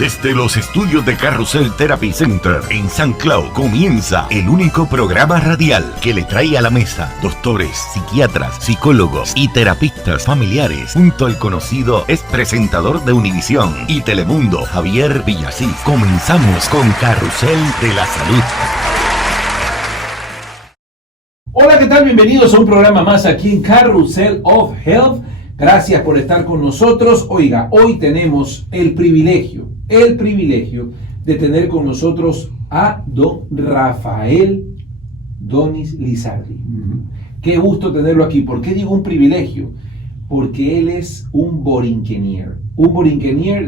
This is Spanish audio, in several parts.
Desde los estudios de Carrusel Therapy Center en San Cloud comienza el único programa radial que le trae a la mesa doctores, psiquiatras, psicólogos y terapistas familiares junto al conocido ex presentador de Univisión y Telemundo, Javier Villasís. Comenzamos con Carrusel de la Salud. Hola, ¿qué tal? Bienvenidos a un programa más aquí en Carrusel of Health. Gracias por estar con nosotros. Oiga, hoy tenemos el privilegio de tener con nosotros a don Rafael Donis Lizardi. Qué gusto tenerlo aquí. ¿Por qué digo un privilegio? Porque él es un borinquenier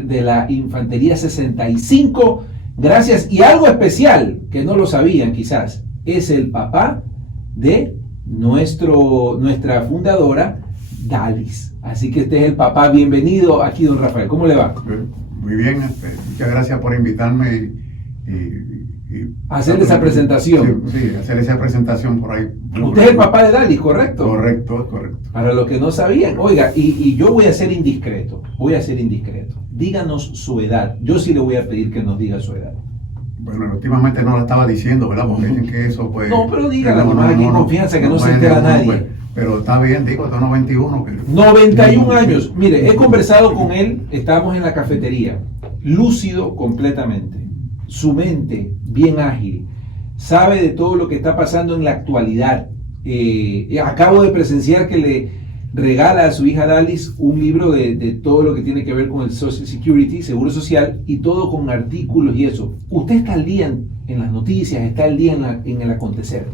de la Infantería 65. Gracias. Y algo especial, que no lo sabían quizás, es el papá de nuestra fundadora, Dalis. Así que este es el papá. Bienvenido aquí, don Rafael. ¿Cómo le va? Muy bien, muchas gracias por invitarme y hacer esa presentación. Sí, hacer esa presentación por ahí. Usted es el papá de Dalis, ¿correcto? Correcto. Para los que no sabían, oiga, y yo voy a ser indiscreto. Díganos su edad. Yo sí le voy a pedir que nos diga su edad. Bueno, últimamente no la estaba diciendo, ¿verdad? Porque dicen que eso pues... No, pero dígala nomás aquí en confianza, que no se entera nadie. Pues, pero está bien, digo, tengo 91. 91 años. Mire, he conversado con él, estábamos en la cafetería, lúcido completamente, su mente bien ágil, sabe de todo lo que está pasando en la actualidad. Acabo de presenciar que le regala a su hija Dalis un libro de todo lo que tiene que ver con el Social Security, Seguro Social, y todo con artículos y eso. Usted está al día en las noticias, está al día en el acontecer.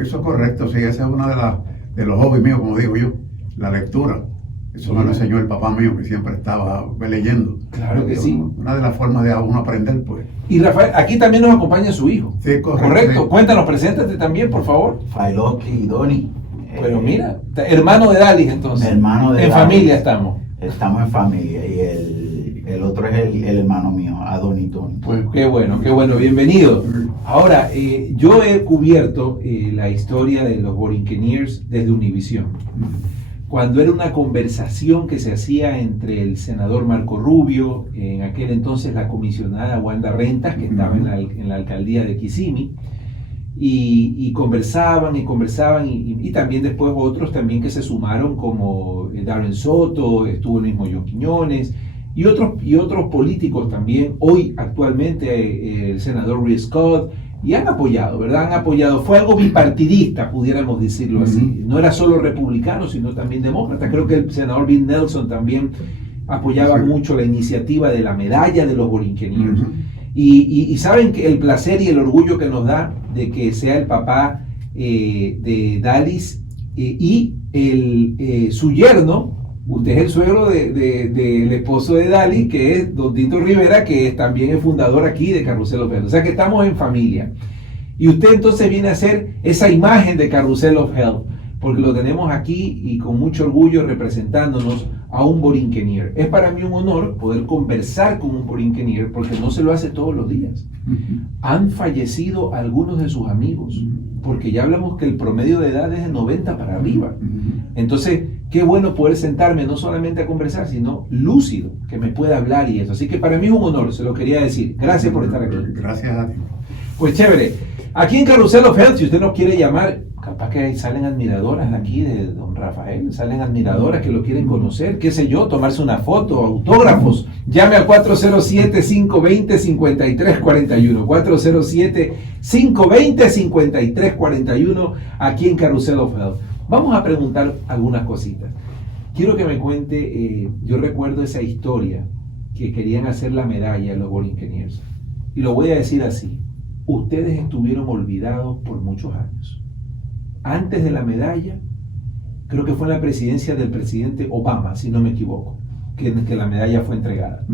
Eso es correcto, sí, ese es uno de los hobbies míos, como digo yo, la lectura. Eso me lo enseñó el papá mío, que siempre estaba leyendo. Claro que sí. Una de las formas de uno aprender, pues. Y Rafael, aquí también nos acompaña su hijo. Sí, correcto. Correcto. Sí. Cuéntanos, preséntate también, por favor. Failoki y Doni. Pero mira, hermano de Dalis entonces. Hermano de En Dalis. familia estamos. Estamos en familia y el otro es el hermano mío, Adoni Tony. Pues qué bueno, bienvenido. Ahora, yo he cubierto la historia de los borinqueniers desde Univisión. Cuando era una conversación que se hacía entre el senador Marco Rubio, en aquel entonces la comisionada Wanda Rentas, que estaba en la alcaldía de Kissimmee, y conversaban y también después otros también que se sumaron como Darren Soto, estuvo el mismo John Quiñones y otros políticos también, hoy actualmente el senador Rick Scott, y han apoyado, ¿verdad? Fue algo bipartidista, pudiéramos decirlo así. No era solo republicano, sino también demócrata. Creo que el senador Bill Nelson también apoyaba mucho la iniciativa de la medalla de los borinqueniers. Y saben que el placer y el orgullo que nos da de que sea el papá de Dalis y su yerno. Usted es el suegro del esposo de Dalis, que es don Tito Rivera, que también es fundador aquí de Carrusel of Health. O sea que estamos en familia. Y usted entonces viene a ser esa imagen de Carrusel of Health, porque lo tenemos aquí y con mucho orgullo representándonos a un borinquenier. Es para mí un honor poder conversar con un borinquenier, porque no se lo hace todos los días. Han fallecido algunos de sus amigos, porque ya hablamos que el promedio de edad es de 90 para arriba. Entonces, qué bueno poder sentarme no solamente a conversar, sino lúcido, que me pueda hablar y eso. Así que para mí es un honor, se lo quería decir. Gracias por estar aquí. Gracias a ti. Pues chévere. Aquí en Carrusel of Health, si usted nos quiere llamar, capaz que salen admiradoras de aquí de don Rafael, salen admiradoras que lo quieren conocer, qué sé yo, tomarse una foto, autógrafos. Llame al 407-520-5341. 407-520-5341 aquí en Carrusel of Health. Vamos a preguntar algunas cositas. Quiero que me cuente, yo recuerdo esa historia que querían hacer la medalla los borinqueniers. Y lo voy a decir así. Ustedes estuvieron olvidados por muchos años. Antes de la medalla, creo que fue en la presidencia del presidente Obama, si no me equivoco, que la medalla fue entregada.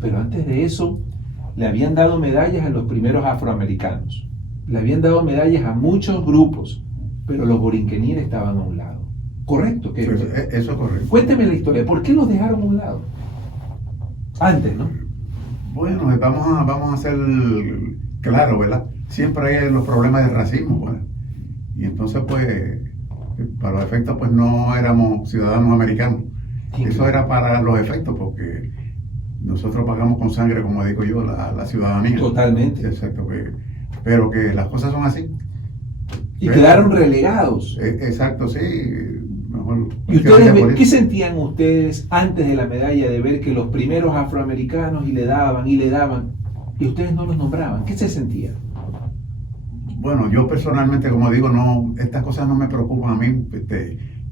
Pero antes de eso, le habían dado medallas a los primeros afroamericanos. Le habían dado medallas a muchos grupos, pero los borinqueniers estaban a un lado. ¿Correcto? Sí, eso es correcto. Cuénteme la historia. ¿Por qué los dejaron a un lado? Antes, ¿no? Bueno, vamos a ser claros, ¿verdad? Siempre hay los problemas de racismo, ¿verdad? Y entonces, pues, para los efectos, pues no éramos ciudadanos americanos. Sí. Eso era para los efectos, porque nosotros pagamos con sangre, como digo yo, la ciudadanía. Totalmente. Sí, exacto, pero que las cosas son así. Y Pero- quedaron relegados. Exacto, sí. Mejor ¿Y ustedes, por qué eso. sentían ustedes antes de la medalla de ver que los primeros afroamericanos y le daban, y ustedes no los nombraban? ¿Qué se sentía? Bueno, yo personalmente, como digo, no, estas cosas no me preocupan a mí,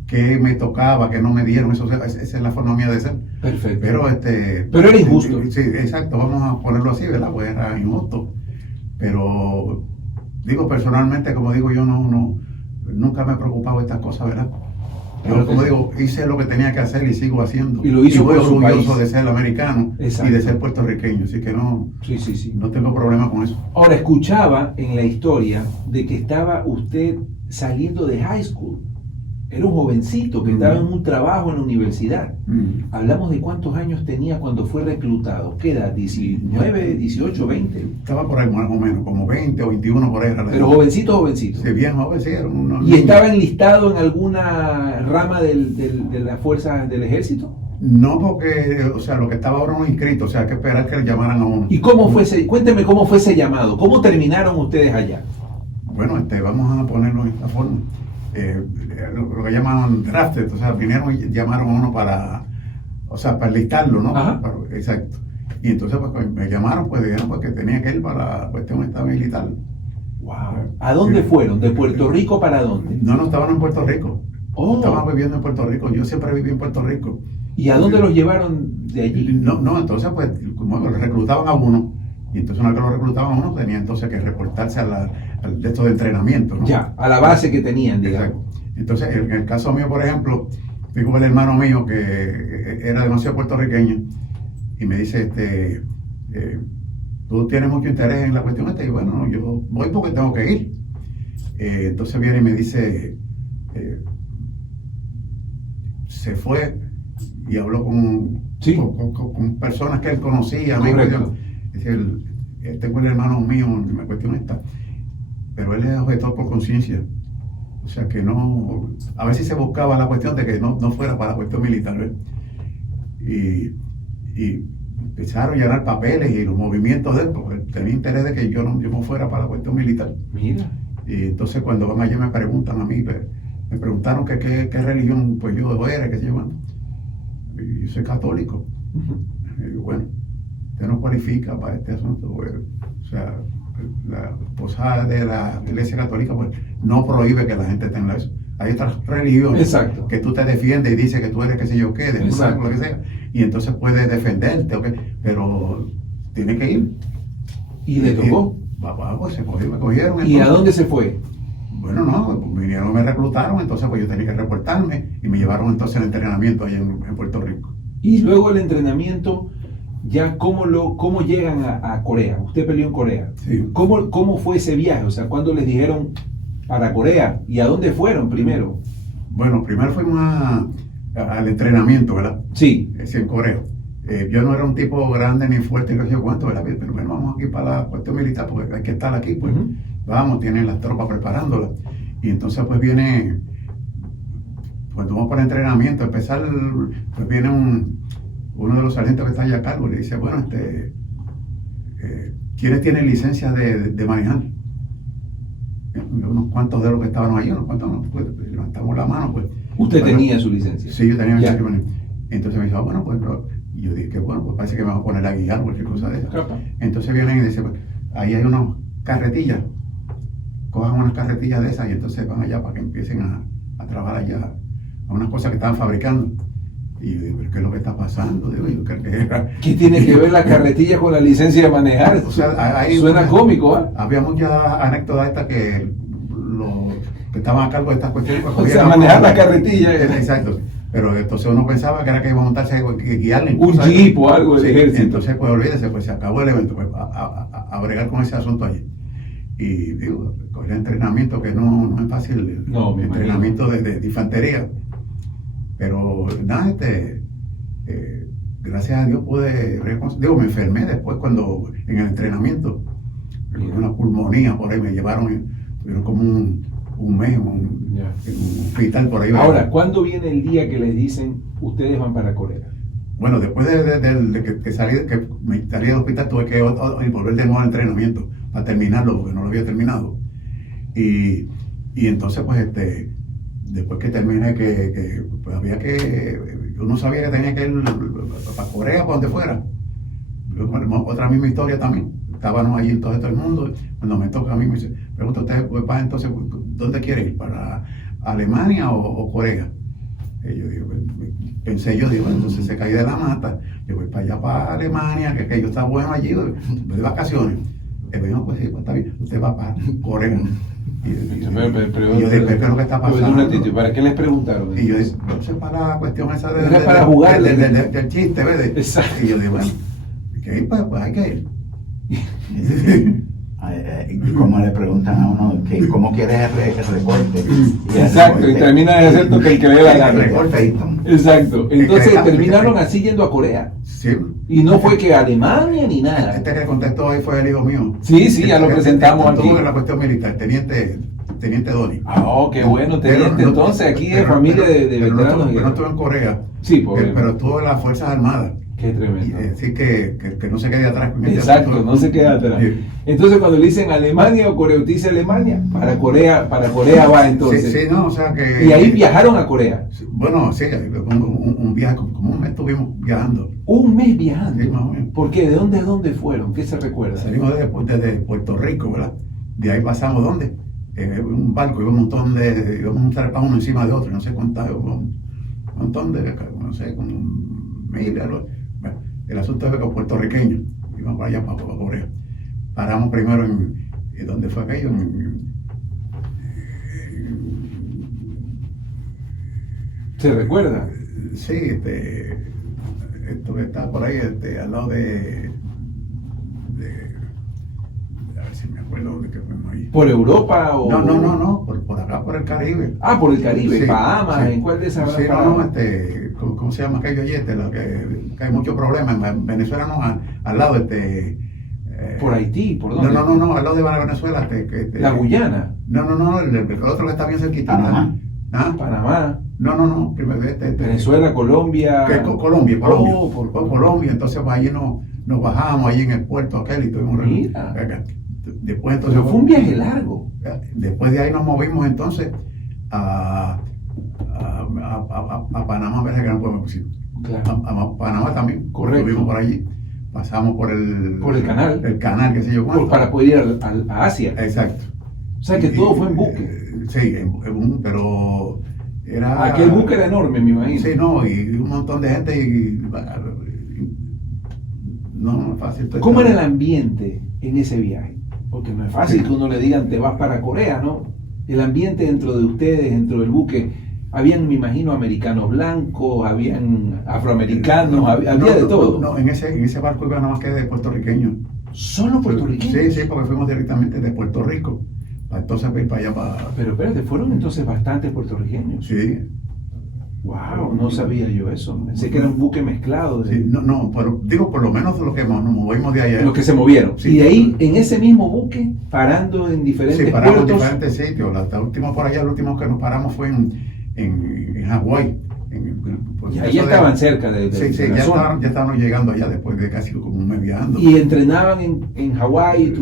qué me tocaba, qué no me dieron, esa es la forma mía de ser. Perfecto. Pero era injusto. Sí, exacto, vamos a ponerlo así, ¿verdad? Pues era injusto. Pero digo personalmente, como digo, yo nunca me he preocupado de estas cosas, ¿verdad? Claro Yo, como que sí. digo, hice lo que tenía que hacer y sigo haciendo. Y lo hizo voy por su orgulloso país. de ser americano Exacto. y de ser puertorriqueño, así que Sí, sí, sí. no tengo problema con eso. Ahora, escuchaba en la historia de que estaba usted saliendo de high school. Era un jovencito que estaba en un trabajo en la universidad. Hablamos de cuántos años tenía cuando fue reclutado. ¿Qué edad? ¿19, 18, 20? Estaba por ahí más o menos, como 20 o 21 por ahí. era la Pero edad. jovencito. Sí, bien joven, sí, era un ¿Y estaba enlistado en alguna rama de las fuerzas del ejército? No, porque, o sea, lo que estaba ahora no inscrito, o sea, hay que esperar que le llamaran a uno. ¿Y cómo fue cuénteme cómo fue ese llamado? ¿Cómo terminaron ustedes allá? Bueno, vamos a ponerlo de esta forma. Lo que llaman drafted, o sea, vinieron y llamaron a uno para enlistarlo, ¿no? Ajá. Exacto. Y entonces, pues, cuando me llamaron, pues dijeron pues, que tenía que ir para la cuestión esta militar. Wow. ¿A dónde fueron? ¿De Puerto Rico para dónde? No, estaban en Puerto Rico. Oh. Estaban viviendo en Puerto Rico. Yo siempre viví en Puerto Rico. ¿Y a dónde los llevaron de allí? No, entonces, pues, como reclutaban a uno, y entonces una vez que lo reclutaban a uno, tenía entonces que reportarse al de estos de entrenamiento, ¿no? Ya, a la base que tenían, digamos. Exacto. Entonces, en el caso mío, por ejemplo, fui con el hermano mío que era demasiado puertorriqueño y me dice, tú tienes mucho interés en la cuestión esta, y bueno, yo voy porque tengo que ir. Entonces viene y me dice, se fue y habló Sí. con personas que él conocía. Correcto. Dice, tengo el hermano mío en la cuestión esta, pero él es objetor por conciencia. O sea que no, a veces se buscaba la cuestión de que no fuera para la cuestión militar, ¿ves? Y empezaron a llenar papeles y los movimientos de él, porque él tenía interés de que yo no fuera para la cuestión militar. Mira. Y entonces cuando van allá me preguntan a mí, me preguntaron que qué religión pues yo era, qué sé yo. Y yo soy católico. Y digo, bueno, usted no cualifica para este asunto, pues, o sea, la posada de la Iglesia Católica pues no prohíbe que la gente tenga eso. Hay otras religiones Exacto. que tú te defiendes y dices que tú eres qué sé yo qué, de Exacto. lo que sea, y entonces puedes defenderte, ¿ok? Pero tiene que ir. ¿Y le tocó? Pues me cogieron. ¿Y a entonces. dónde se fue? Bueno, no, pues vinieron, me reclutaron, entonces pues yo tenía que reportarme y me llevaron entonces al entrenamiento allá en Puerto Rico. Y luego el entrenamiento, ya cómo llegan a Corea. Usted peleó en Corea. Sí. ¿Cómo fue ese viaje? O sea, ¿cuándo les dijeron para Corea? ¿Y a dónde fueron primero? Bueno, primero fuimos al entrenamiento, ¿verdad? Sí. Sí, en Corea. Yo no era un tipo grande ni fuerte, no sé cuánto, ¿verdad? Pero bueno, vamos aquí para la cuestión militar porque hay que estar aquí, pues. Ujú. Vamos, tienen las tropas preparándolas. Y entonces pues viene, cuando vamos para el entrenamiento, pues viene uno de los sargentos que está allá a cargo y le dice, bueno, ¿quiénes tienen licencia de manejar? Unos cuantos de los que estaban allí, unos cuantos, pues, levantamos la mano, pues. ¿Usted Bueno, tenía su licencia? Sí, yo tenía mi Ya. licencia de manejar. Entonces me dice, bueno, pues, y yo dije, bueno, pues parece que me va a poner a guiar, cualquier cosa de esa. Capa. Entonces vienen y dicen, pues, ahí hay unas carretillas, cojan unas carretillas de esas y entonces van allá para que empiecen a trabajar allá, a unas cosas que estaban fabricando. Y yo digo, ¿qué es lo que está pasando? Digo, yo creo que era. ¿Qué tiene que ver la carretilla con la licencia de manejar? O sea, ahí Suena cómico, ¿ah? había muchas anécdotas estas que los que estaban a cargo de estas cuestiones. Pues, O sea, cogían manejar la carretilla. Exacto. Pero entonces uno pensaba que era que iba a montarse que guiarle. Un jeep o algo del Sí, ejército. entonces, pues olvídese, pues se acabó el evento, pues a bregar con ese asunto allí. Y digo, con el entrenamiento que no es fácil, No, me entrenamiento de infantería. Pero nada, gracias a Dios pude, me enfermé después cuando en el entrenamiento, una pulmonía por ahí, me llevaron, tuvieron como un mes, Ya. en un hospital por ahí. Ahora, ¿cuándo viene el día que les dicen ustedes van para Corea? Bueno, después de que salí del hospital tuve que volver de nuevo al entrenamiento para terminarlo porque no lo había terminado. Y entonces pues después que terminé pues había uno sabía que tenía que ir para Corea, para donde fuera. Otra misma historia también. Estábamos allí todo el mundo. Cuando me toca a mí me dice, pregunta usted, pues, entonces, ¿dónde quiere ir? ¿Para Alemania o Corea? Y yo digo, pensé yo, digo, entonces se caí de la mata, yo voy para allá, para Alemania, que yo está bueno allí, de vacaciones. Y me dijo, pues sí, pues está bien, usted va para Corea. Y yo dije, ¿qué es lo que está pasando? ¿Para qué les preguntaron? Y yo dije, no sé, para la cuestión esa para jugar del chiste, ¿ves? Exacto. Y yo dije, bueno, que ir, pues hay que ir. Como le preguntan a uno que cómo quieres el recorte. Exacto, y termina de hacer que el que le la gana. Recorte. Exacto. Entonces terminaron así yendo a Corea. Sí. Y no fue que Alemania ni nada. Este que contestó ahí fue el hijo mío. Sí, ya lo presentamos aquí. Estuvo en la cuestión militar, teniente Doni. Qué bueno, teniente. Entonces aquí de familia de veteranos. Pero no estuvo en Corea. Sí, pero estuvo en las Fuerzas Armadas. Qué tremendo. Así que no se quede atrás. Exacto, no se queda atrás. Sí. Entonces cuando le dicen Alemania o Corea, usted dice Alemania, para Corea va entonces. Sí, no, o sea que... Y ahí viajaron a Corea. Bueno, sí, un viaje, como un mes estuvimos viajando. Un mes viajando. Sí, más o menos. ¿Por qué? ¿De dónde a dónde fueron? ¿Qué se recuerda? Salimos desde Puerto Rico, ¿verdad? De ahí pasamos, ¿dónde? Un barco, íbamos un trepado uno encima de otro, no sé cuántas, un montón de, no sé, como 1000, algo. Bueno, el asunto es que con puertorriqueños íbamos para allá, para Corea. Paramos primero ¿dónde fue aquello? ¿Se recuerda? Sí, esto que está por ahí, al lado de a ver si me acuerdo dónde que fuimos ahí. ¿Por Europa o...? No, por acá, por el Caribe. Por el Caribe, Sí, Bahamas, sí. ¿en cuál de esas Sí, Bahamas? ¿cómo se llama aquello allí? Que hay muchos problemas. En Venezuela no, al lado, ¿Por Haití? ¿Por dónde? No, al lado de Venezuela. ¿La Guyana? No, el otro que está bien cerquita. Panamá. ¿Ah? ¿Panamá? No, primero Venezuela, Colombia... Colombia. Por Colombia, entonces pues, allí nos bajamos ahí en el puerto aquel y tuvimos después entonces Pero fue un viaje largo. Después de ahí nos movimos entonces a Panamá, a ver que no podemos decir. Claro. A Panamá también. Correcto. Estuvimos por allí. Pasamos por el canal. El canal, qué sé yo cuánto. Para poder ir a Asia. Exacto. O sea que todo fue en buque. Sí, pero era... Aquel buque era enorme, me imagino. Sí, no, y un montón de gente no es fácil. ¿Cómo era el ambiente en ese viaje? Porque no es fácil que uno le digan te vas para Corea, ¿no? El ambiente dentro de ustedes, dentro del buque, habían, me imagino, americanos blancos, habían afroamericanos, había de todo. No, en ese barco iba nada más que de puertorriqueños. ¿Solo puertorriqueños? Sí, porque fuimos directamente de Puerto Rico. Entonces ir para allá para... Pero espérate, fueron entonces bastantes puertorriqueños. Sí. Wow, no sabía yo eso. Pensé que era un buque mezclado. Sí, pero digo, por lo menos lo que nos movimos de allá. Los que se movieron. Sí. Y de ahí, en ese mismo buque, parando en diferentes paramos puertos. en diferentes sitios. Hasta último por allá, el último que nos paramos fue en Hawái. Y ahí estaban cerca de ya estábamos llegando allá después de casi como un mes viajando. ¿Y entrenaban en Hawái?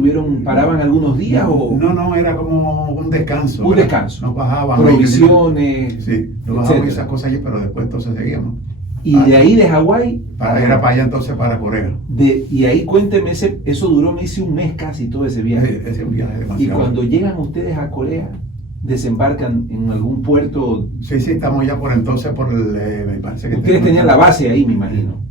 ¿Paraban algunos días? No, era como un descanso. Un descanso. Nos bajaban. Provisiones. Sí, nos bajaban esas cosas allí, pero después entonces seguíamos. Y de ahí de Hawái. Era para allá entonces para Corea. Y ahí cuénteme, eso duró un mes casi todo ese viaje. Ese viaje demasiado. Y cuando llegan ustedes a Corea, desembarcan en algún puerto. Sí, estamos ya por entonces me parece que ustedes tenían la base ahí, me imagino.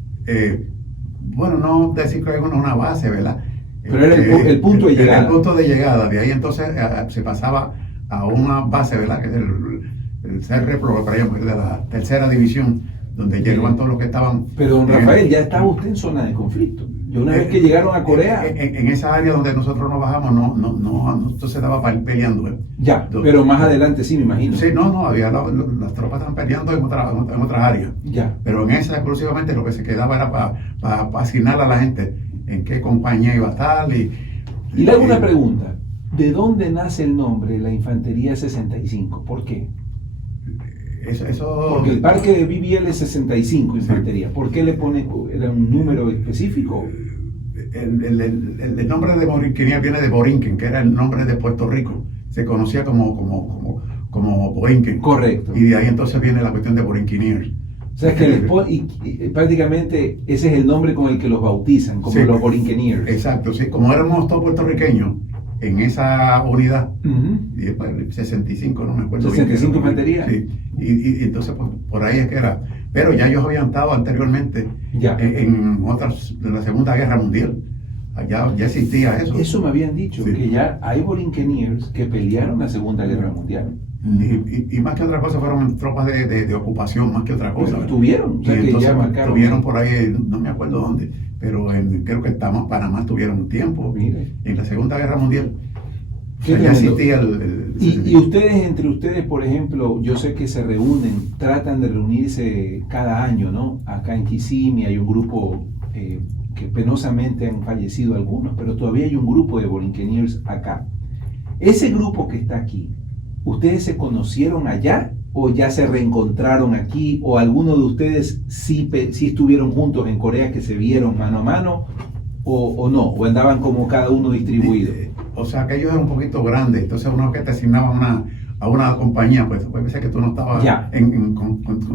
Bueno, no decir que hay una base, ¿verdad? Pero era el punto de llegada. Era el punto de llegada. De ahí entonces se pasaba a una base, ¿verdad? Que es el CRPRO, por ejemplo, de la tercera división, donde llegaban todos los que estaban. Pero don Rafael, ya estaba usted en zona de conflicto. Y una vez que llegaron a Corea. En esa área donde nosotros nos bajamos, no se daba para ir peleando. Ya, pero más adelante sí, me imagino. Sí, había las tropas estaban peleando en otras áreas. Ya. Pero en esa exclusivamente lo que se quedaba era para asignar a la gente en qué compañía iba a estar. Y le hago una pregunta. ¿De dónde nace el nombre de la Infantería 65? ¿Por qué? Porque el parque de BBL es 65 infantería. ¿Por qué le pone, era un número específico? El nombre de Borinquen viene de Borinquen, que era el nombre de Puerto Rico. Se conocía como Borinquen. Correcto. Y de ahí entonces viene la cuestión de Borinqueniers. O sea, es que y prácticamente ese es el nombre con el que los bautizan, como Sí, los Borinqueniers. Exacto, sí. Como éramos todos puertorriqueños en esa unidad, Uh-huh. y después 65, no me acuerdo. 65 bien, infantería. Sí, y entonces pues, por ahí es que era. Pero ya ellos habían estado anteriormente Ya. en otras, de la Segunda Guerra Mundial. Allá ya existía eso. Eso me habían dicho, Sí. que ya hay Borinqueniers que pelearon la Segunda Guerra Mundial. Y más que otra cosa fueron tropas de ocupación, más que otra cosa. Pues estuvieron, o sea, Y que entonces ya marcaron. estuvieron por ahí, no me acuerdo dónde, pero creo que estamos, Panamá estuvieron un tiempo. Mire. En la Segunda Guerra Mundial. O Qué sea, ya tremendo. existía Y ustedes, entre ustedes, por ejemplo, yo sé que se reúnen, tratan de reunirse cada año, ¿no? Acá en Kissimmee hay un grupo que penosamente han fallecido algunos, pero todavía hay un grupo de Borinqueniers acá. Ese grupo que está aquí, ¿ustedes se conocieron allá o ya se reencontraron aquí? ¿O alguno de ustedes sí estuvieron juntos en Corea, que se vieron mano a mano? ¿O no? ¿O andaban como cada uno distribuido? O sea, que ellos eran un poquito grandes, entonces uno que te asignaba a una compañía, pues puede ser que tú no estabas Ya. en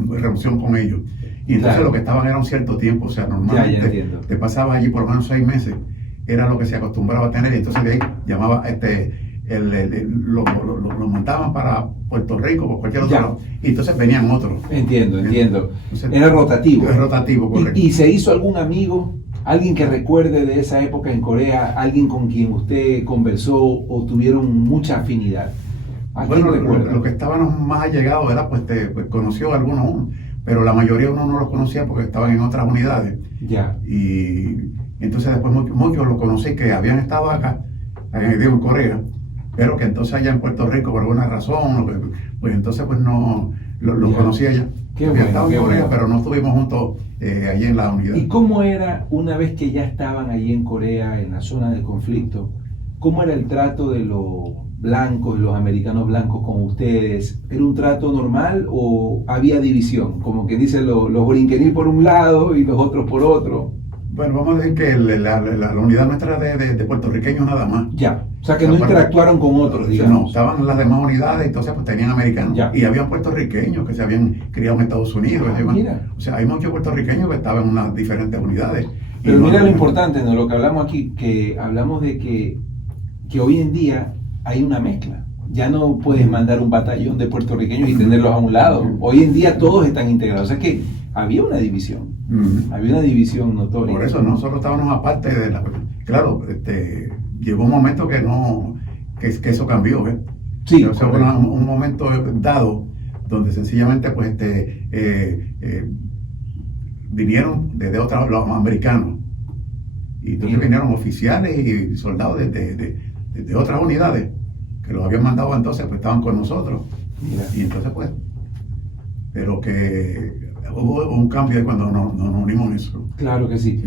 relación con ellos. Y entonces Claro. lo que estaban era un cierto tiempo, o sea, Ya normalmente entiendo. te pasabas allí por lo menos 6 meses, era lo que se acostumbraba a tener, y entonces de ahí llamaba, lo montaban para Puerto Rico, por cualquier otro Ya. lado, y entonces venían otros. Entiendo. Entonces, Era rotativo. Es rotativo, correcto. ¿Y se hizo algún amigo, alguien que recuerde de esa época en Corea, alguien con quien usted conversó o tuvieron mucha afinidad? ¿A quién Bueno, recuerda? lo que estábamos más allegados era, pues conoció a algunos, pero la mayoría uno no los conocía porque estaban en otras unidades. Ya, Y entonces después muchos los conocí que habían estado acá, en Corea, pero que entonces allá en Puerto Rico por alguna razón, pues entonces pues no los Ya. conocí allá. Qué Habían bueno, estado qué en Corea, bueno. pero no estuvimos juntos allí en la unidad. ¿y cómo era una vez que ya estaban allí en Corea, en la zona del conflicto? ¿Cómo era el trato de los blancos, de los americanos blancos con ustedes? ¿Era un trato normal o había división? Como que dicen los borinqueníes por un lado y los otros por otro. Bueno, vamos a decir que la unidad nuestra de puertorriqueños nada más. Ya, o sea que no interactuaron con otros, No, digamos. estaban las demás unidades, entonces pues tenían americanos. Ya. Y había puertorriqueños que se habían criado en Estados Unidos. Ah, mira. O sea, hay muchos puertorriqueños que estaban en unas diferentes unidades. Pero Y mira no- lo importante, ¿no? Lo que hablamos aquí, que hablamos de que hoy en día hay una mezcla. Ya no puedes mandar un batallón de puertorriqueños y tenerlos a un lado. Hoy en día todos están integrados. O sea que había una división. Ujú. Había una división notoria. Por eso nosotros estábamos aparte de la... Claro, llegó un momento que eso cambió, ¿eh? Sí, O sea, correcto. un momento dado donde sencillamente pues vinieron desde otros, los americanos, y entonces Bien. vinieron oficiales y soldados de otras unidades que los habían mandado, entonces pues estaban con nosotros, Mira. y entonces pues, pero que hubo un cambio cuando nos unimos en eso. Claro que sí.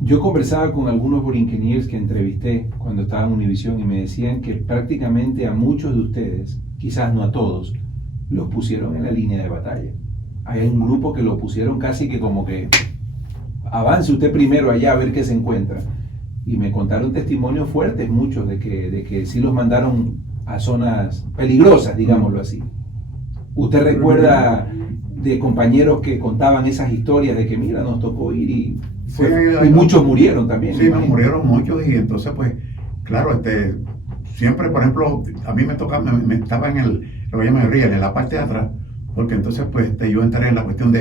Yo conversaba con algunos borinqueniers que entrevisté cuando estaba en Univisión y me decían que prácticamente a muchos de ustedes, quizás no a todos, los pusieron en la línea de batalla. Hay un grupo que lo pusieron casi que como que avance usted primero allá a ver qué se encuentra. Y me contaron testimonios fuertes, muchos, de que sí los mandaron a zonas peligrosas, digámoslo así. ¿Usted recuerda de compañeros que contaban esas historias de que mira, nos tocó ir y muchos murieron también? Sí, nos murieron muchos, y entonces pues, claro, siempre, por ejemplo, a mí me tocaba, me estaba lo que llaman el riel, en la parte de atrás, porque entonces pues yo entré en la cuestión me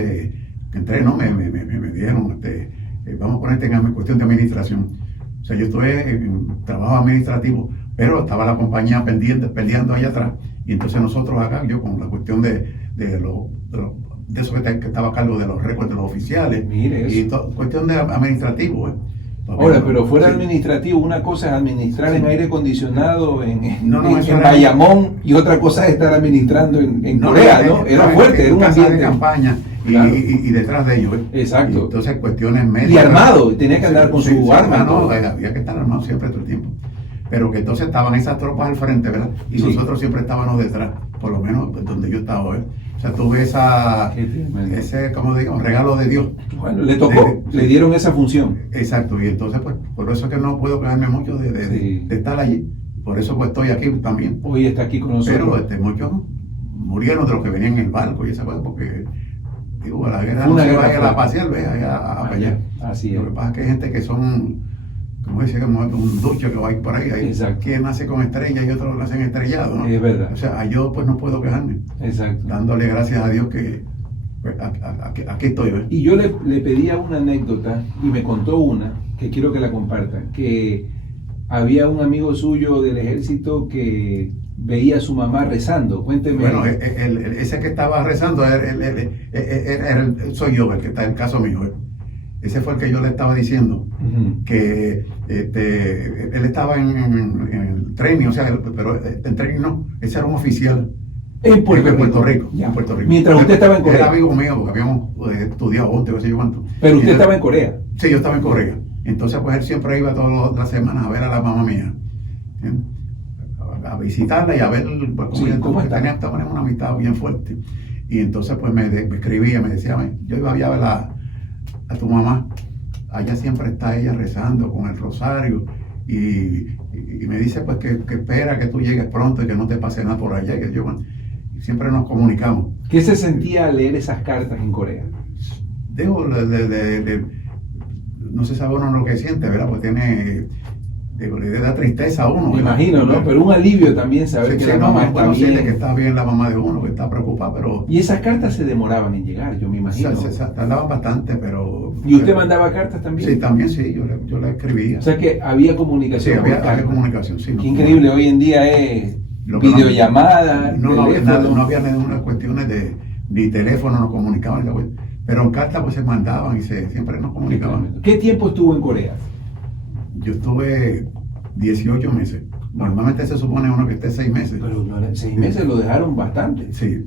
dijeron, vamos a ponerte en cuestión de administración. O sea, yo estuve en trabajo administrativo, pero estaba la compañía peleando allá atrás, y entonces nosotros acá, yo con la cuestión de eso que estaba a cargo de los récords de los oficiales, Mire y eso. cuestión de administrativo. Ahora, pero fuera Sí. administrativo, una cosa es administrar en aire acondicionado No, eso en era- Bayamón, y otra cosa es estar administrando en No, Corea, ¿no? Era fuerte, era un casa de ambiente. campaña Claro. y detrás de ellos. Exacto. Y entonces cuestiones médicas. Y armado, tenía que andar con su arma y no, todo. había que estar armado siempre todo el tiempo. pero que entonces estaban esas tropas al frente, ¿verdad? Y Sí. nosotros siempre estábamos detrás, por lo menos donde yo estaba, ¿eh? O sea, tuve ese, como digo, regalo de Dios. Bueno, le tocó, le dieron esa función. Exacto, y entonces pues por eso es que no puedo quejarme mucho Sí. de estar allí. Por eso pues estoy aquí también. Hoy está aquí con nosotros. Pero muchos murieron de los que venían en el barco y esa cosa, porque digo, la guerra Fue una no se guerra vaya a la fuerte. pasear, ve, allá. Así es. Lo que pasa es que hay gente que son, como dice, como un ducho que va a ir por ahí. Hay Exacto. quien nace con estrellas y otros nacen estrellados, ¿no? Es verdad. O sea, yo pues no puedo quejarme, Exacto. dándole gracias a Dios que pues, aquí estoy, ¿ves? Y yo le pedía una anécdota y me contó una que quiero que la comparta, que había un amigo suyo del ejército que veía a su mamá rezando. Cuénteme. Bueno, ese que estaba rezando soy yo, el que está en el caso mío. Ese fue el que yo le estaba diciendo, Ujú. que él estaba en el training, o sea, pero en training no, ese era un oficial. En Puerto Rico. Ya. En Puerto Rico. Mientras usted estaba en Corea. Era amigo mío, porque habíamos estudiado juntos, no sé yo cuánto. Pero usted Y estaba en Corea. Sí, yo estaba en Corea. Entonces, pues él siempre iba todas las semanas a ver a la mamá mía. ¿Entiendes? A visitarla y a ver pues, Sí, ¿cómo está? Teníamos una amistad bien fuerte. Y entonces, pues me escribía, me decía, yo iba a ver a tu mamá. Allá siempre está ella rezando con el rosario. Y me dice, pues, que espera que tú llegues pronto y que no te pase nada por allá. Y que yo, bueno, y siempre nos comunicamos. ¿Qué se sentía al leer esas cartas en Corea? Digo, no se sabe uno lo que siente, ¿verdad? Pues tiene, digo, le da tristeza a uno. Me ¿verdad? imagino, ¿no? Pero un alivio también saber Sí, que sí, la no, mamá es está bueno decirle que bien. está bien la mamá de uno, que está preocupada, pero Y esas cartas se demoraban en llegar, yo me imagino. se tardaban bastante, pero... ¿Y usted mandaba cartas también? Sí, también sí, yo le escribía. O sea que había Sí, comunicación. había por carta. comunicación, sí. Qué increíble, hoy en día es Lo que videollamada, no había teléfono. nada, no había ninguna cuestiones ni teléfono, nos comunicaban, pero en carta pues se mandaban y siempre nos comunicaban. ¿Qué tiempo estuvo en Corea? Yo estuve 18 meses. Normalmente se supone uno que esté 6 meses. Pero 6 meses lo dejaron bastante. Sí.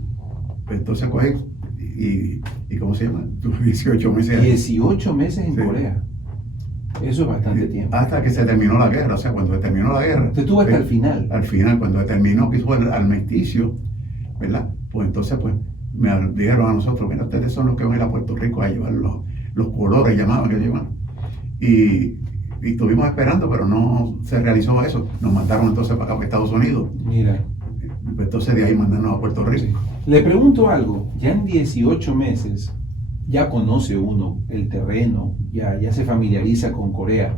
Entonces, pues, y ¿cómo se llama? Tuve 18 meses. ahí. 18 meses en Sí. Corea. Eso es bastante tiempo. Hasta que se terminó la guerra. O sea, cuando se terminó la guerra. Usted estuvo hasta el final. Al final, cuando terminó, que hizo el armisticio, ¿verdad? Pues entonces, pues, me dijeron a nosotros, mira, ustedes son los que van a ir a Puerto Rico a llevar los colores, llamaban que llevan. Y estuvimos esperando, pero no se realizó eso. Nos mandaron entonces para acá, para Estados Unidos. Mira. Pues entonces de ahí mandarnos a Puerto Rico. Le pregunto algo. Ya en 18 meses ya conoce uno el terreno, ya se familiariza con Corea.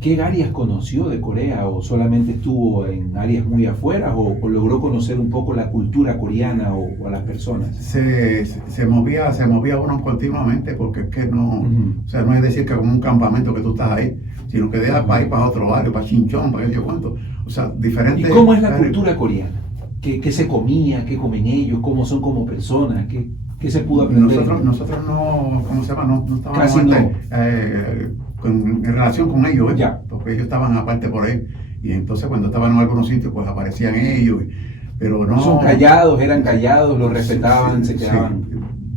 ¿Qué áreas conoció de Corea o solamente estuvo en áreas muy afuera o logró conocer un poco la cultura coreana o a las personas? Se movía uno continuamente porque es que no, Ujú. o sea, no es decir que como un campamento que tú estás ahí, sino que de para ir para otro barrio, para Chinchón, para qué sé yo cuánto, o sea, ¿Y diferentes. cómo es la cultura coreana? ¿Qué se comía? ¿Qué comen ellos? ¿Cómo son como personas? ¿Qué se pudo aprender? Nosotros no, ¿cómo se llama? No estábamos Casi no. en relación con ellos, ¿eh? Ya. Porque ellos estaban aparte por ahí, y entonces cuando estaban en algunos sitios, pues aparecían ellos, pero no. Son callados, eran callados, los respetaban, Sí, se sí. quedaban.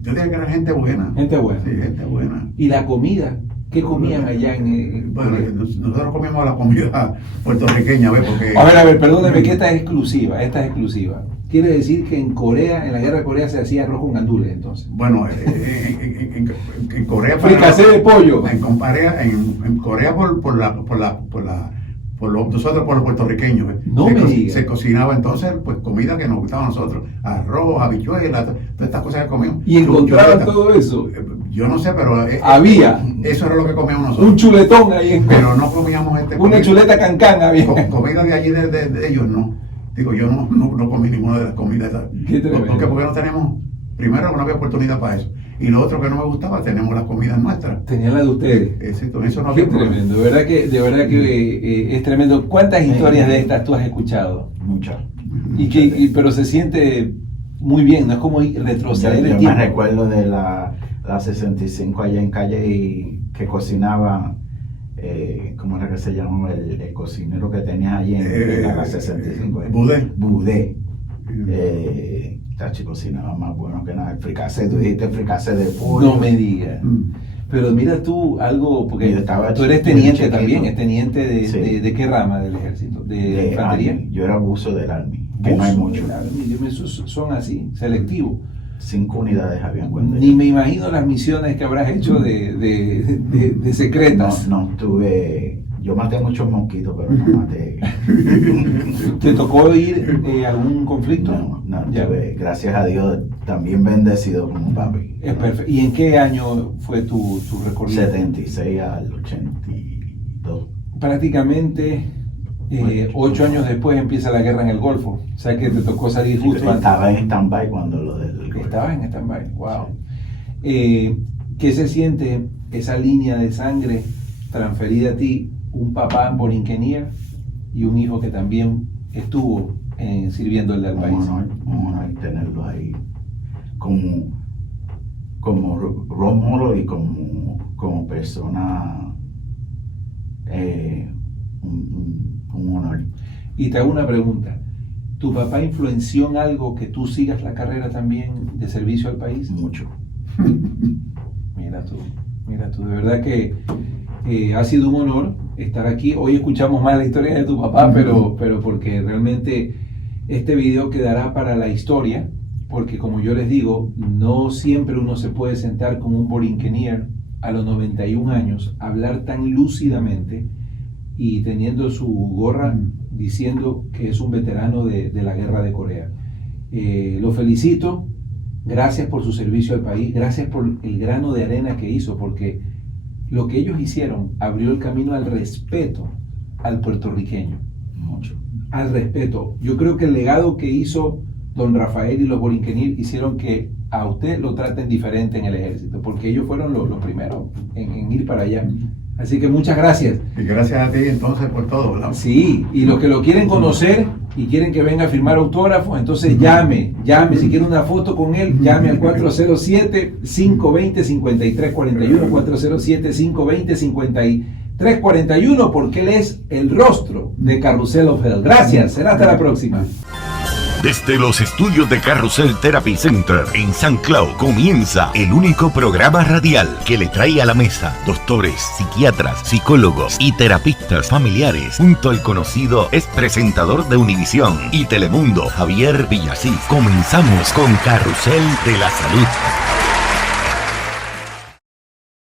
Yo diría que era gente buena. Gente buena. Sí, gente buena. ¿Y la comida? ¿Qué comían allá en Bueno, Corea? nosotros comimos la comida puertorriqueña, ¿ves? Porque... A ver, perdóneme que esta es exclusiva, Quiere decir que en Corea, en la guerra de Corea se hacía arroz con gandules, entonces. Bueno, en Corea... Fricasé de pollo. En Corea nosotros por los puertorriqueños. No me diga. Se cocinaba entonces pues comida que nos gustaba a nosotros. Arroz, habichuelas, todas estas cosas que comíamos. ¿Y encontraban Chuletas. todo eso? Yo no sé, pero... Había. Eso era lo que comíamos nosotros. Un chuletón ahí en Pero no comíamos una comida- chuleta cancán había. comida de allí de ellos no. Digo, yo no comí ninguna de las comidas esas. Qué tremendo. Porque no tenemos, primero no había oportunidad para eso. Y lo otro que no me gustaba, tenemos las comidas nuestras. Tenían la de ustedes. Eso no Qué había problema. tremendo, de verdad que es tremendo. ¿Cuántas historias de estas tú has escuchado? Muchas. Pero se siente muy bien, no es como retroceder el Yo me tiempo. recuerdo de la 65 allá en Calle y que cocinaba, ¿cómo era que se llamaba el cocinero que tenías allí en la 65? Budé. Budé. Chachi cocinaba más bueno que nada. El fricasé, tú dijiste fricasé de pollo. No me digas. Pero mira tú algo, porque Yo estaba tú eres muy teniente chiquito. también, es teniente de, Sí. de qué rama del ejército, de infantería. Army. Yo era buzo del Army, que no hay Buzo, mucho. esos son así, selectivos. 5 unidades habían cuando Ni yo- me imagino las misiones que habrás hecho de secretas. No, yo maté muchos mosquitos, pero no maté. ¿Te tocó ir a algún conflicto? No, Ya. gracias a Dios, también bendecido como papi. Es perfecto. ¿Y en qué año fue tu recorrido? 76 al 82. Prácticamente 8 años después empieza la guerra en el Golfo. O sea que te tocó salir justo antes. Estaba en stand-by cuando lo del... Estabas en stand-by. Wow. ¿Qué se siente esa línea de sangre transferida a ti? Un papá borinquenier y un hijo que también estuvo sirviéndole al país. Un honor tenerlo ahí como role model y como persona. Un honor. Y te hago una pregunta. ¿Tu papá influenció en algo que tú sigas la carrera también de servicio al país? Mucho. Mira tú, de verdad que ha sido un honor estar aquí. Hoy escuchamos más la historia de tu papá, pero porque realmente este video quedará para la historia, porque como yo les digo, no siempre uno se puede sentar con un borinquenier a los 91 años, hablar tan lúcidamente y teniendo su gorra diciendo que es un veterano de la guerra de Corea. Lo felicito, gracias por su servicio al país, gracias por el grano de arena que hizo, porque lo que ellos hicieron abrió el camino al respeto al puertorriqueño, Mucho. al respeto. Yo creo que el legado que hizo don Rafael y los borinquenier hicieron que a usted lo traten diferente en el ejército, porque ellos fueron los primeros en ir para allá. Así que muchas gracias. Y gracias a ti entonces por todo, ¿verdad? Sí, y los que lo quieren conocer y quieren que venga a firmar autógrafos, entonces llame, si quiere una foto con él, llame al 407-520-5341, 407-520-5341, porque él es el rostro de Carrusel of Hell. Gracias, será hasta la próxima. Desde los estudios de Carrusel Therapy Center en San Cloud comienza el único programa radial que le trae a la mesa doctores, psiquiatras, psicólogos y terapistas familiares junto al conocido ex presentador de Univisión y Telemundo, Javier Villasís. Comenzamos con Carrusel de la Salud.